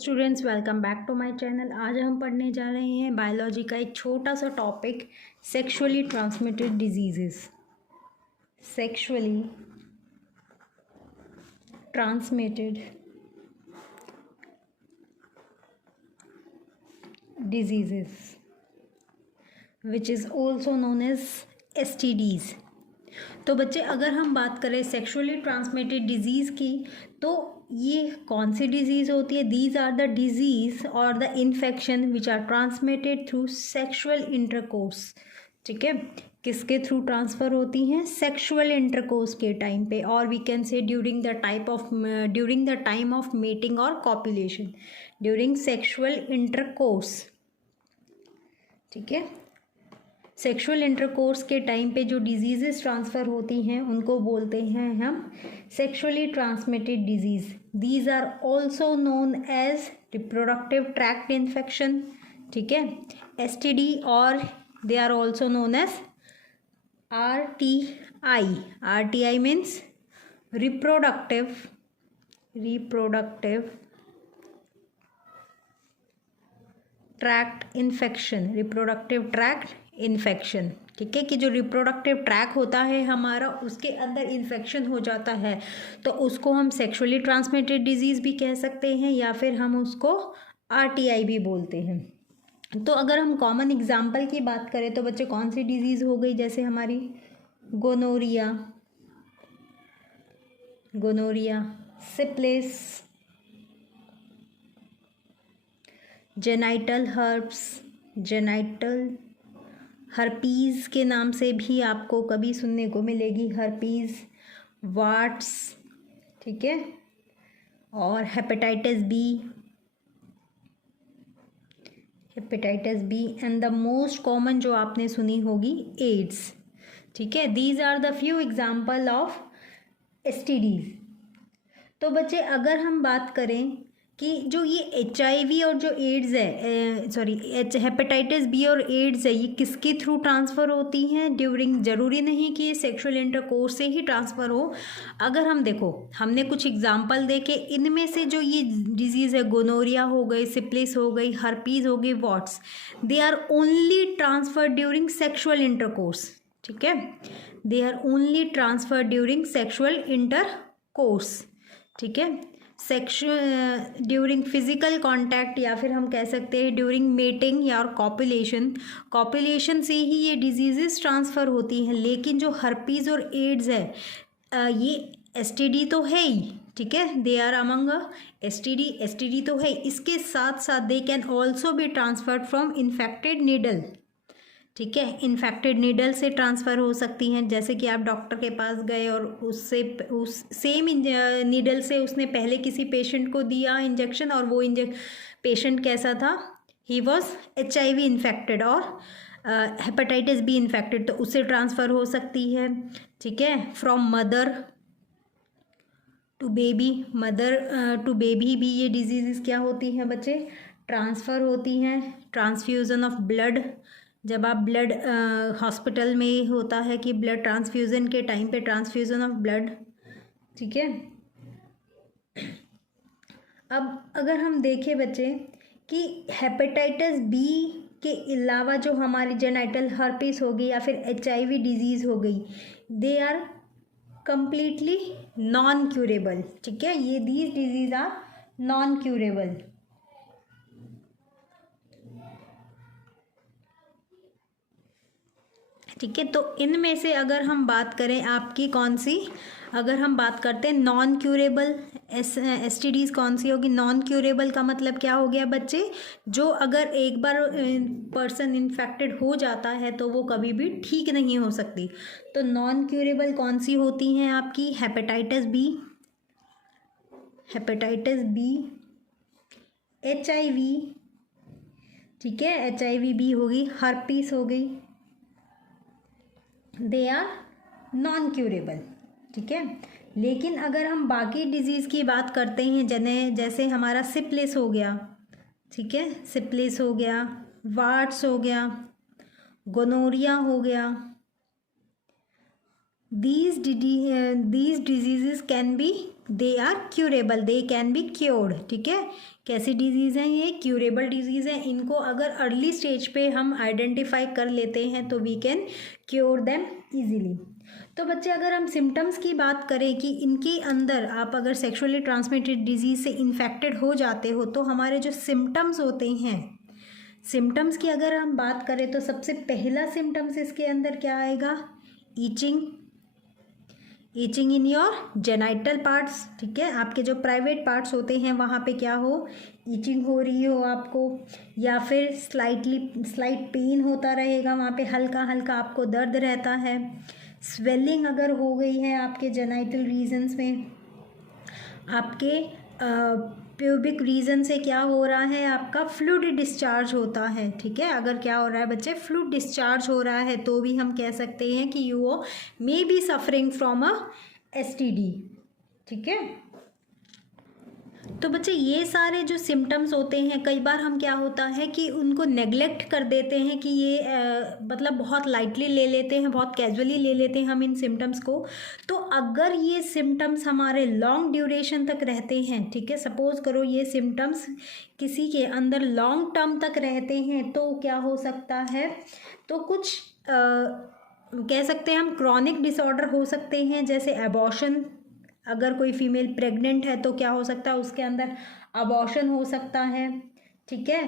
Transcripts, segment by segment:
Students welcome back to my channel. आज हम पढ़ने जा रहे हैं बायोलॉजी का एक छोटा सा topic, sexually transmitted diseases. Sexually transmitted diseases which is also known as STDs। तो बच्चे, अगर हम बात करें सेक्सुअली ट्रांसमिटेड डिजीज़ की, तो ये कौन सी डिजीज़ होती है? दीज आर द डिजीज़ और the infection which are transmitted through sexual intercourse. ठीक है, किसके थ्रू ट्रांसफ़र होती हैं? सेक्सुअल इंटरकोर्स के टाइम पे, और we can say during the time of mating और कॉपुलेशन, ड्यूरिंग सेक्सुअल इंटरकोर्स। ठीक है, सेक्सुअल इंटरकोर्स के टाइम पे जो डिजीज़ेस ट्रांसफ़र होती हैं उनको बोलते हैं हम sexually transmitted disease. These are also known as reproductive tract infection. ठीक है, STD, और they are also known as RTI। RTI means reproductive tract infection, reproductive tract infection. ठीक है, कि जो रिप्रोडक्टिव ट्रैक होता है हमारा, उसके अंदर इन्फेक्शन हो जाता है, तो उसको हम सेक्सुअली ट्रांसमिटेड डिजीज़ भी कह सकते हैं, या फिर हम उसको RTI भी बोलते हैं। तो अगर हम कॉमन एग्जाम्पल की बात करें तो बच्चे, कौन सी डिजीज़ हो गई? जैसे हमारी गोनोरिया, सिप्लिस, जेनाइटल हर्पीज़ के नाम से भी आपको कभी सुनने को मिलेगी, हर्पीज़, वाट्स। ठीक है, और hepatitis B and the most common जो आपने सुनी होगी, एड्स। ठीक है, these are the few example of STDs। तो बच्चे, अगर हम बात करें कि जो ये HIV और जो एड्स है, हेपेटाइटिस बी और एड्स है, ये किसके थ्रू ट्रांसफ़र होती हैं? ड्यूरिंग, ज़रूरी नहीं कि ये सेक्सुअल इंटरकोर्स से ही ट्रांसफ़र हो। अगर हम देखो, हमने कुछ एग्जांपल देखे, इनमें से जो ये डिजीज़ है, गोनोरिया हो गई, सिप्लिस हो गई, हर्पीज़ हो गई, warts, they are only transfer during sexual intercourse. ठीक है, they are only transfer during sexual intercourse. ठीक है, ड्यूरिंग फिजिकल कांटेक्ट, या फिर हम कह सकते हैं ड्यूरिंग मेटिंग या और कॉपुलेशन से ही ये डिजीज़ेस ट्रांसफ़र होती हैं। लेकिन जो हर्पीज़ और एड्स है, ये STD तो है ही। ठीक है, दे आर अमंग STD तो है। इसके साथ साथ they can also be transferred from infected needle. ठीक है, इन्फेक्टेड नीडल से ट्रांसफ़र हो सकती हैं। जैसे कि आप डॉक्टर के पास गए और उस सेम नीडल से उसने पहले किसी पेशेंट को दिया इंजेक्शन, और वो पेशेंट कैसा था? ही वॉज HIV इन्फेक्टेड और हेपेटाइटिस बी इन्फेक्टेड, तो उससे ट्रांसफ़र हो सकती है। ठीक है, फ्रॉम मदर टू बेबी भी ये डिजीज़ क्या होती हैं बच्चे? ट्रांसफ़र होती हैं। ट्रांसफ्यूज़न ऑफ ब्लड, जब आप ब्लड हॉस्पिटल में होता है कि ब्लड ट्रांसफ्यूज़न के टाइम पे ट्रांसफ्यूज़न ऑफ ब्लड। ठीक है, अब अगर हम देखें बच्चे कि हेपेटाइटिस बी के अलावा जो हमारी जेनाइटल हर्पीस हो गई या फिर HIV डिजीज़ हो गई, they are completely non curable. ठीक है, ये these disease are non curable. ठीक है, तो इनमें से अगर हम बात करें आपकी कौन सी, अगर हम बात करते हैं नॉन क्यूरेबल STDs, कौन सी होगी? नॉन क्यूरेबल का मतलब क्या हो गया बच्चे? जो अगर एक बार पर्सन इन्फेक्टेड हो जाता है तो वो कभी भी ठीक नहीं हो सकती। तो नॉन क्यूरेबल कौन सी होती हैं आपकी? Hepatitis B, HIV। ठीक है, HIV बी होगी, हर्पीस हो गई, दे आर नॉन क्यूरेबल। ठीक है, लेकिन अगर हम बाकी डिजीज़ की बात करते हैं, जैसे हमारा सिप्लिस हो गया, ठीक है, सिप्लिस हो गया, वार्ड्स हो गया, गोनोरिया हो गया, these diseases can be, they are curable, they can be cured। ठीक है, कैसी डिजीज़ हैं ये? क्यूरेबल डिजीज़ हैं। इनको अगर अर्ली स्टेज पे हम आइडेंटिफाई कर लेते हैं तो we can cure them easily. तो बच्चे अगर हम सिम्टम्स की बात करें कि इनके अंदर आप अगर सेक्सुअली ट्रांसमिटेड डिजीज़ से इन्फेक्टेड हो जाते हो तो हमारे जो सिम्टम्स होते हैं, सिम्टम्स की अगर हम बात करें तो सबसे पहला सिम्टम्स इसके अंदर क्या आएगा? Itching, itching in your genital parts. ठीक है, आपके जो प्राइवेट पार्ट्स होते हैं वहाँ पे क्या हो, ईचिंग हो रही हो आपको, या फिर स्लाइट पेन होता रहेगा वहाँ पे, हल्का हल्का आपको दर्द रहता है। स्वेलिंग अगर हो गई है आपके जेनाइटल रीजन्स में, आपके प्यूबिक रीजन से क्या हो रहा है, आपका फ्लूइड डिस्चार्ज होता है। ठीक है, अगर क्या हो रहा है बच्चे, फ्लूइड डिस्चार्ज हो रहा है तो भी हम कह सकते हैं कि you may be suffering from a STD. ठीक है, तो बच्चे ये सारे जो सिम्टम्स होते हैं, कई बार हम क्या होता है कि उनको नेग्लेक्ट कर देते हैं कि ये मतलब बहुत लाइटली ले लेते हैं, बहुत कैजुअली ले लेते हैं हम इन सिम्टम्स को। तो अगर ये सिम्टम्स हमारे लॉन्ग ड्यूरेशन तक रहते हैं, ठीक है, सपोज करो ये सिम्टम्स किसी के अंदर लॉन्ग टर्म तक रहते हैं, तो क्या हो सकता है, तो कुछ कह सकते हैं हम क्रॉनिक डिसऑर्डर हो सकते हैं, जैसे एबॉर्शन। अगर कोई फीमेल प्रेग्नेंट है तो क्या हो सकता है, उसके अंदर अबॉर्शन हो सकता है। ठीक है,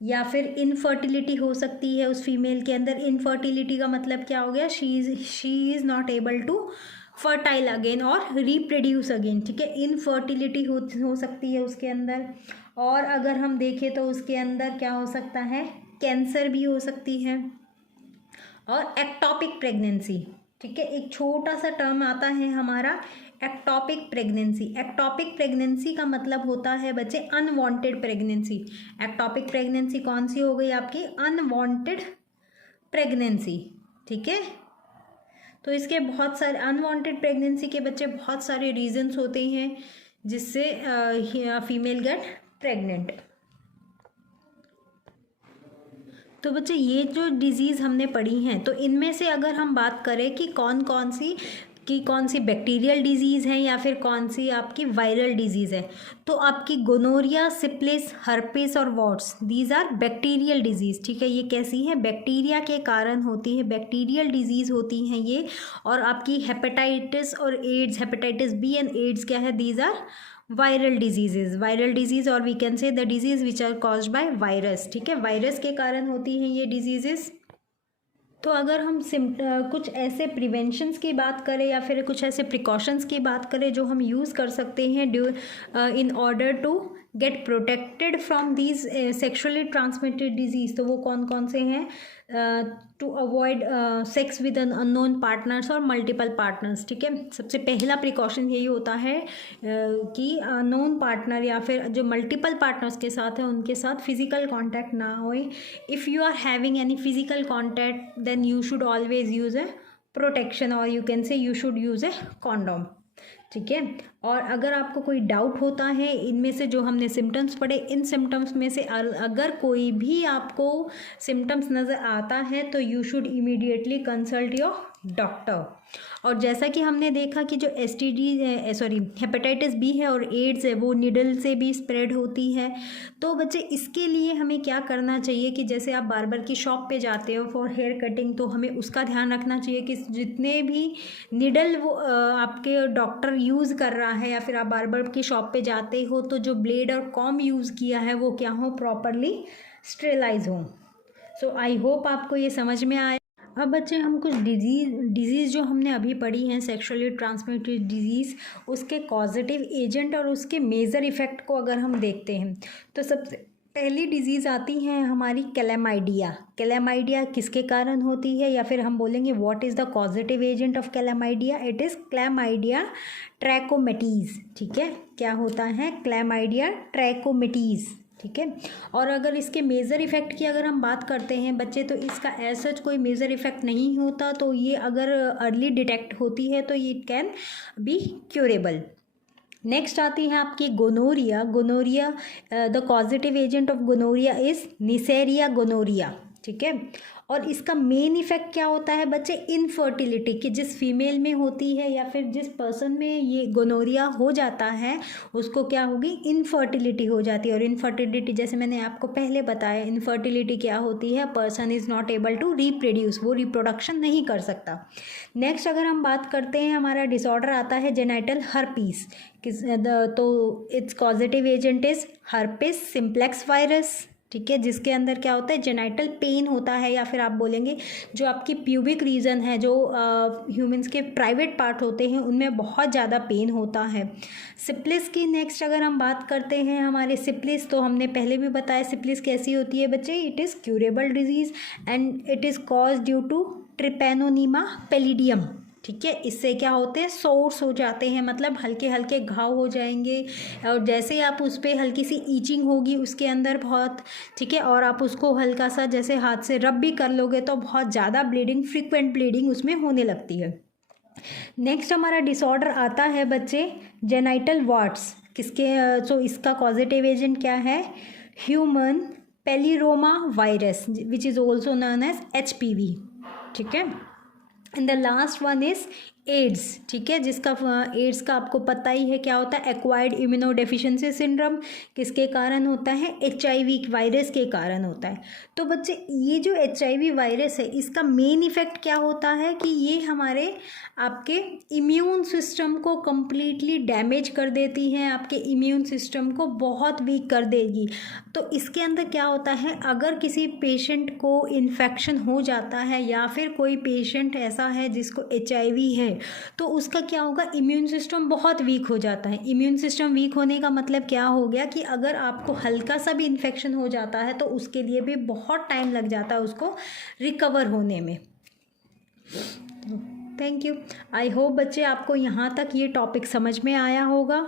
या फिर इनफर्टिलिटी हो सकती है उस फीमेल के अंदर। इनफर्टिलिटी का मतलब क्या हो गया, she is not able to fertile again और रिप्रोड्यूस अगेन। ठीक है, इनफर्टिलिटी हो सकती है उसके अंदर। और अगर हम देखें तो उसके अंदर क्या हो सकता है, कैंसर भी हो सकती है, और एक्टॉपिक प्रेगनेंसी। ठीक है, एक छोटा सा टर्म आता है हमारा एक्टॉपिक प्रेगनेंसी। एक्टॉपिक प्रेगनेंसी का मतलब होता है बच्चे अनवांटेड प्रेगनेंसी। एक्टॉपिक प्रेगनेंसी कौन सी हो गई आपकी, अनवांटेड प्रेगनेंसी। ठीक है, तो इसके बहुत सारे अनवांटेड प्रेगनेंसी के बच्चे बहुत सारे रीजंस होते हैं जिससे फीमेल गेट प्रेग्नेंट। तो बच्चे ये जो डिज़ीज़ हमने पढ़ी हैं, तो इनमें से अगर हम बात करें कि कौन सी बैक्टीरियल डिजीज़ है या फिर कौन सी आपकी वायरल डिजीज़ है, तो आपकी गोनोरिया, सिप्लिस, हर्पिस और warts, these are bacterial disease. ठीक है, ये कैसी है, बैक्टीरिया के कारण होती है, बैक्टीरियल डिजीज़ होती हैं ये। और आपकी हेपेटाइटिस और AIDS, hepatitis B and AIDS क्या है, दीज आर वायरल डिजीज़, और we can say the disease which are caused by virus. ठीक है, वायरस के कारण होती हैं ये डिजीज़ेस। तो अगर हम कुछ ऐसे प्रिवेंशंस की बात करें या फिर कुछ ऐसे प्रिकॉशंस की बात करें जो हम यूज़ कर सकते हैं in order to get protected from these sexually transmitted disease, तो वो कौन कौन से हैं, to avoid sex with unknown partners और मल्टीपल पार्टनर्स। ठीक है, सबसे पहला प्रिकॉशन यही होता है कि अननोन पार्टनर या फिर जो मल्टीपल पार्टनर्स के साथ हैं उनके साथ फिजिकल कांटेक्ट ना होए। If you are having any physical contact then you should always use a protection, और you can say you should use a condom. ठीक है, और अगर आपको कोई डाउट होता है इनमें से जो हमने सिम्टम्स पढ़े, इन सिम्टम्स में से अगर कोई भी आपको सिम्टम्स नज़र आता है तो you should immediately consult your doctor. और जैसा कि हमने देखा कि जो हेपेटाइटिस बी है और एड्स है वो निडल से भी स्प्रेड होती है। तो बच्चे इसके लिए हमें क्या करना चाहिए कि जैसे आप बार्बर की शॉप पे जाते हो फॉर हेयर कटिंग, तो हमें उसका ध्यान रखना चाहिए कि जितने भी निडल वो आपके डॉक्टर यूज़ कर रहा है या फिर आप बार्बर की शॉप पे जाते हो तो जो ब्लेड और कॉम यूज़ किया है वो क्या हो, प्रॉपरली स्टेरिलाइज हो। सो आई होप आपको ये समझ में आया। अब बच्चे हम कुछ डिजीज़ जो हमने अभी पढ़ी हैं सेक्सुअली ट्रांसमिटेड डिजीज़, उसके कॉजेटिव एजेंट और उसके मेजर इफ़ेक्ट को अगर हम देखते हैं तो सबसे पहली डिजीज़ आती है हमारी क्लैमाइडिया। क्लैमाइडिया किसके कारण होती है, या फिर हम बोलेंगे what is the causative agent of chlamydia, it is chlamydia trachomatis. ठीक है, क्या होता है, क्लैमाइडिया ट्रैकोमेटीज़। ठीक है, और अगर इसके मेजर इफ़ेक्ट की अगर हम बात करते हैं बच्चे, तो इसका एज सच कोई मेजर इफ़ेक्ट नहीं होता, तो ये अगर अर्ली डिटेक्ट होती है तो ये कैन बी क्यूरेबल। नेक्स्ट आती है आपकी gonorrhoea. The causative agent of gonorrhoea is Neisseria gonorrhoeae. ठीक है, और इसका मेन इफेक्ट क्या होता है बच्चे, इनफर्टिलिटी, कि जिस फीमेल में होती है या फिर जिस पर्सन में ये गोनोरिया हो जाता है उसको क्या होगी, इनफर्टिलिटी हो जाती है। और इनफर्टिलिटी जैसे मैंने आपको पहले बताया, इनफर्टिलिटी क्या होती है, person is not able to reproduce, वो रिप्रोडक्शन नहीं कर सकता। नेक्स्ट अगर हम बात करते हैं, हमारा डिसऑर्डर आता है जेनाइटल हर्पीस, तो it's causative agent is herpes simplex virus, ठीक है, जिसके अंदर क्या होता है, जेनाइटल पेन होता है, या फिर आप बोलेंगे जो आपकी प्यूबिक रीजन है, जो ह्यूमंस के प्राइवेट पार्ट होते हैं उनमें बहुत ज़्यादा पेन होता है। सिप्लिस की नेक्स्ट अगर हम बात करते हैं, हमारे सिप्लिस तो हमने पहले भी बताया सिप्लिस कैसी होती है बच्चे, it is curable disease and it is cause due to treponema pallidum, ठीक है। इससे क्या होते हैं, सोर्स हो जाते हैं, मतलब हल्के हल्के घाव हो जाएंगे, और जैसे ही आप उस पर हल्की सी ईचिंग होगी उसके अंदर बहुत, ठीक है, और आप उसको हल्का सा जैसे हाथ से रब भी कर लोगे तो बहुत ज़्यादा ब्लीडिंग, फ्रीक्वेंट ब्लीडिंग उसमें होने लगती है। नेक्स्ट हमारा डिसऑर्डर आता है बच्चे जेनाइटल वार्ट्स, किसके, सो इसका कॉजेटिव एजेंट क्या है, human papilloma virus which is also known as HPV, ठीक है। And the last one is AIDS, ठीक है, जिसका एड्स का आपको पता ही है क्या होता है, एक्वायर्ड इम्यूनोडेफिशिएंसी सिंड्रोम, किसके कारण होता है, HIV वायरस के कारण होता है। तो बच्चे ये जो HIV वायरस है इसका मेन इफेक्ट क्या होता है कि ये हमारे आपके इम्यून सिस्टम को कम्प्लीटली डैमेज कर देती है, आपके इम्यून सिस्टम को बहुत वीक कर देगी। तो इसके अंदर क्या होता है, अगर किसी पेशेंट को इन्फेक्शन हो जाता है या फिर कोई पेशेंट ऐसा है जिसको HIV है, तो उसका क्या होगा, इम्यून सिस्टम बहुत वीक हो जाता है। इम्यून सिस्टम वीक होने का मतलब क्या हो गया कि अगर आपको हल्का सा भी इन्फेक्शन हो जाता है तो उसके लिए भी बहुत टाइम लग जाता है उसको रिकवर होने में। Thank you. आई होप बच्चे आपको यहाँ तक ये टॉपिक समझ में आया होगा।